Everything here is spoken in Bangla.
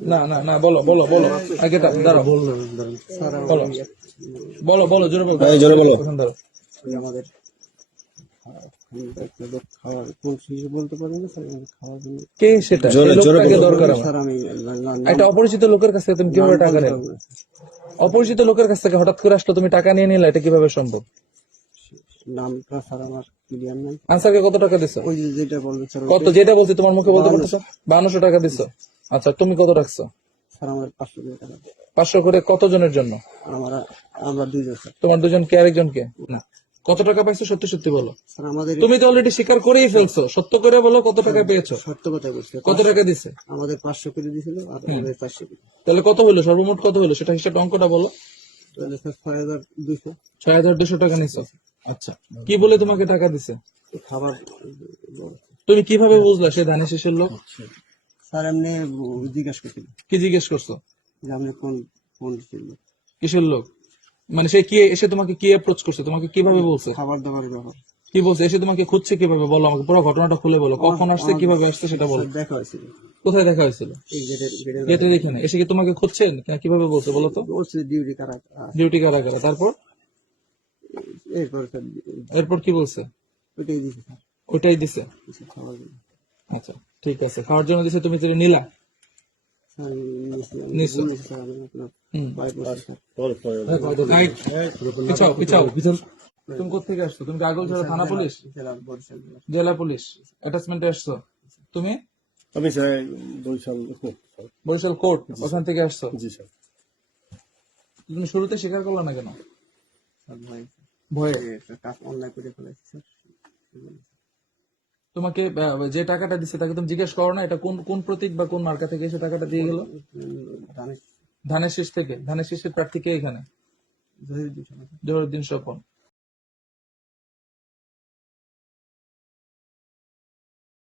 না না না বলো বলো বলো। আগে দাঁড়াও বলো। বলো বলো জোরে বলো। জোরে বলো। আমাদের খাওয়ার কোন বলতে পারেন না স্যার আমাদের খাওয়ার জন্য। কে সেটা? জোরে- জোরে দরকার স্যার আমি একটা অপরিচিত লোকের কাছ থেকে তুমি কীভাবে টাকা নেবে। অপরিচিত লোকের কাছ থেকে হঠাৎ করে আসলো তুমি টাকা নিয়ে নিলে এটা কীভাবে সম্ভব? নামটা স্যার আমার ক্লিয়ার নাই। আনসারকে কত টাকা দিছো? ওই যেটা বলবেন স্যার কত যেটা বলছি তোমার মুখে বলতে পারতেছো? টাকা দিছো। আচ্ছা তুমি কত রাখছো? স্যার আমার পাঁচশো টাকা টাকা পাঁচশো করে কতজনের জন্য? আমরা আমরা দুইজন স্যার। তোমার দুজন কে আরেকজনকে? না। কত টাকা পাইছো? সত্যি সত্যি বলো। স্যার আমাদের তুমি তো অলরেডি স্বীকার করেই ফেলছো। সত্য করে বলো কত টাকা পেয়েছ? সত্য কথা বলছি। কত টাকা দিছে? আমাদের পাঁচশো করে দিয়েছিল আর আমাদের তাহলে কত হলো সর্বমোট কত হলো সেটা হিসাব অঙ্কটা বলো। ছয় হাজার দুইশো। ছয় হাজার দুশো টাকা নিছো। আচ্ছা। কি বলে তোমাকে টাকা দিছে? খাবার তুমি কীভাবে বুঝলা সে ধানি শিশুর লোক? স্যার এমনি জিজ্ঞাসা করছিল। কি জিজ্ঞেস করছ? যে আপনি কোন কোন কিসের লোক? মানে সে কি এসে তোমাকে কি অ্যাপ্রোচ করছে? তোমাকে কীভাবে বলছে? খাবার দাবারের ব্যাপার। কি বলছে? এসে তোমাকে খুঁজছে কীভাবে? বলো আমাকে পুরো ঘটনাটা খুলে বলো। কখন আসছে কীভাবে আসছে সেটা বলো। দেখা হয়েছিল। কোথায় দেখা হয়েছিল? গেটের গেটের গেটে দেখে না এসে কি তোমাকে খুঁজছেন? কীভাবে বলছে বলো তো? বলছে ডিউটি কারা ডিউটি কারা কারা তারপর? এরপর স্যার এরপর কি বলছে? ওইটাই দিছে স্যার। ওইটাই দিছে? আচ্ছা ঠিক আছে। খাওয়ার জন্য দিছে তুমি সেটা নিলা? পিছাও তুমি কোথেকে আসছো? তুমি কাগজ থানা পুলিশ? জেলা পুলিশ। অ্যাটাচমেন্টে আসছো। তুমি? আমি স্যার বরিশাল বরিশাল কোর্ট ওখান থেকে আসছো। জি স্যার। তুমি শুরুতে স্বীকার করল না কেন? স্যার ভয় ভয়ে কাজ অনলাইন করে ফেলেছি স্যার তোমাকে যে টাকাটা দিচ্ছে তাকে তুমি জিজ্ঞেস করো না এটা কোন কোন প্রতীক বা কোন মার্কা থেকে এসে টাকাটা দিয়ে গেল? ধানের শীষ। থেকে। ধানের শীষের প্রার্থী কে এখানে? জহরুদ্দিন স্বপন